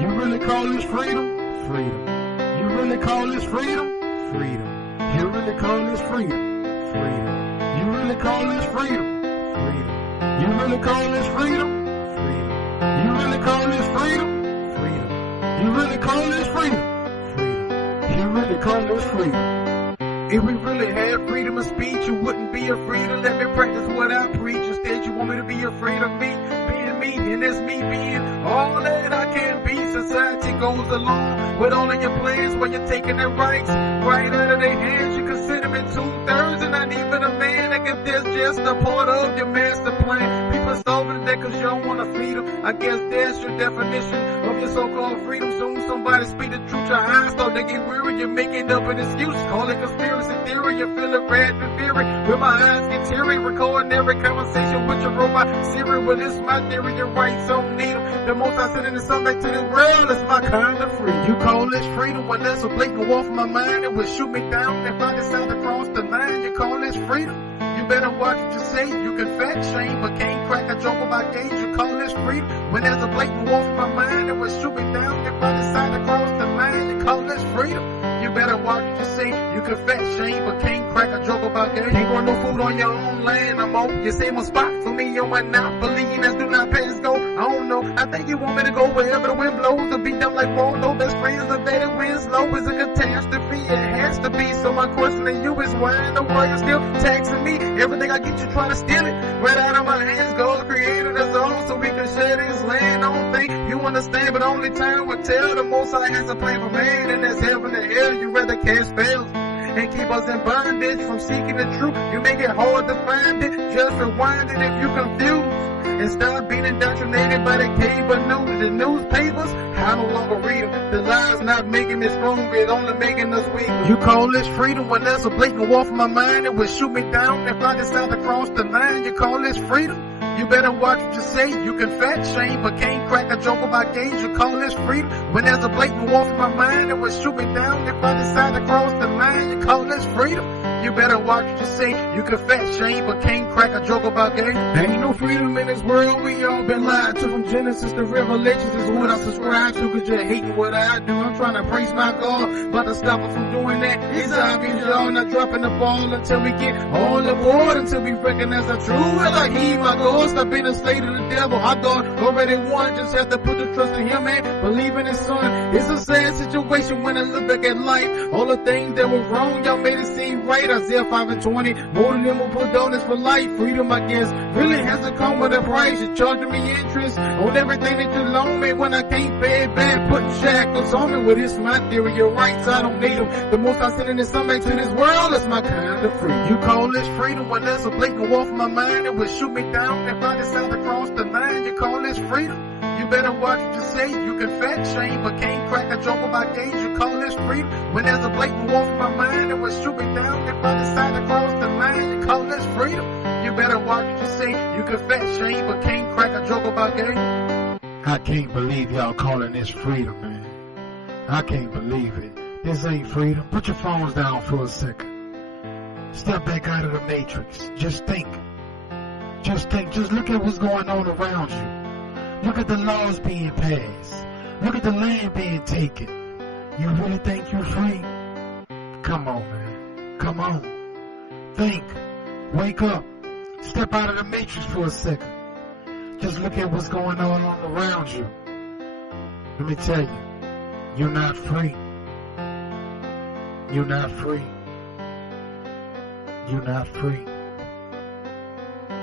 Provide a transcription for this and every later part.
You really call this freedom? Freedom. You really call this freedom? Freedom. You really call this freedom? Freedom. You really call this freedom? Freedom. You really call this freedom? Freedom. You really call this freedom? Freedom. You really call this freedom? Freedom. You really call this freedom? If we really had freedom of speech, you wouldn't be afraid to let me practice what I preach. Instead, you want me to be afraid of me, being me, and that's me being all that I can be. Society goes along with all of your plans where you're taking their rights right out of their hands. You consider me 2/3 and not even a man. Like if that's just a part of your master plan. People starving today cause you don't want to feed them. I guess that's your definition of your so-called freedom. Soon somebody speak the truth, your eyes start to get weary. You're making up an excuse, call it conspiracy theory. You feel it red and fury, with my eyes get teary. Recording every conversation with your robot Siri. Well, it's my theory, you're right, so need them. The most I sit in the sun back to the world is my kind of free. You call this freedom when there's a blatant off my mind. It would shoot me down if I decide to cross the line. You call this freedom? You better watch what you say. You can fat shame, but can't crack a joke about gauge. You call this freedom when there's a blatant off my mind. It would shoot me down if I decide to cross the line. You call this freedom? You better watch what you say. You can fat shame, but can't crack a joke about gauge. Can't grow no food on your own land. I'm on your same spot for me on monopoly. Let's do not pay, let's go. I don't know. I think you want me to go wherever the wind blows. To beat them like Waldo. Best friends are better winds low is a catastrophe. It has to be. So my question to you is why in the world you still taxing me? Everything I get you trying to steal it right out of my hands. God created us all so we can share this land. I don't think you understand, but only time will tell. The most I has a plan for man, and that's heaven and hell. You rather cast spells and keep us in bondage from seeking the truth. You make it hard to find it. Just rewind it if you confused. And stop being indoctrinated by the cable news, the newspapers. I no longer read them. The lies not making me stronger, it only making us weaker. You call this freedom when there's a blatant off my mind. It would shoot me down if I decide to cross the line. You call this freedom? You better watch what you say. You can fat shame, but can't crack a joke about gauge. You call this freedom when there's a blatant off my mind. It would shoot me down if I decide to cross the line. You call this freedom? You better watch what you say. You can fat shame, but can't crack a joke about gay. There ain't no freedom in this world. We all been lied to from Genesis to Revelations. Is what I subscribe to, cause you're hating what I do. I'm trying to praise my God, but to stop her from doing that. It's obvious y'all not dropping the ball until we get all aboard, until we recognize the truth. Well, I heed my God, stop being a slave to the devil. Our God already won, just have to put the trust in him and believe in his son. It's a sad situation when I look back at life. All the things that were wrong, y'all made it seem right. Isaiah 5:20, more than them will put dollars for life. Freedom, I guess, really has to come with a price. You're charging me interest on everything that you loan me when I can't pay it back. Putting shackles on me, well, it's my theory. Your rights, I don't need them. The most I send in is something to this world, it's my kind of free. You call this freedom when there's a blatant off my mind. It would shoot me down if I decide to cross the line. You call this freedom? You better watch what you say. You can fat shame, but can't crack a joke about gauge. You call this freedom when there's a blatant off my mind. It would shoot me down if I decide to cross the line. You call this freedom? You better watch what you say. You can fat shame, but can't crack a joke about gay. I can't believe y'all calling this freedom, man. I can't believe it. This ain't freedom. Put your phones down for a second. Step back out of the matrix. Just think. Just think. Just look at what's going on around you. Look at the laws being passed. Look at the land being taken. You really think you're free? Come on, man. Come on. Think. Wake up. Step out of the matrix for a second. Just look at what's going on around you. Let me tell you, you're not free. You're not free. You're not free.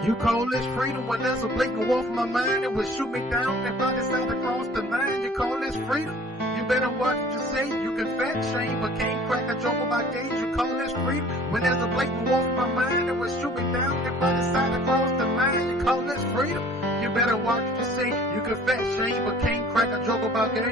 You call this freedom when there's a blatant off my mind. It would shoot me down if I decide to cross the line. You call this freedom? You better watch what you say. You can fat shame, but can't crack a joke about gauge. You call this freedom when there's a blatant off my mind. It would shoot me down if I decide to cross the line. You call this freedom? You better watch what you say. You can fat shame, but can't crack a joke about gay.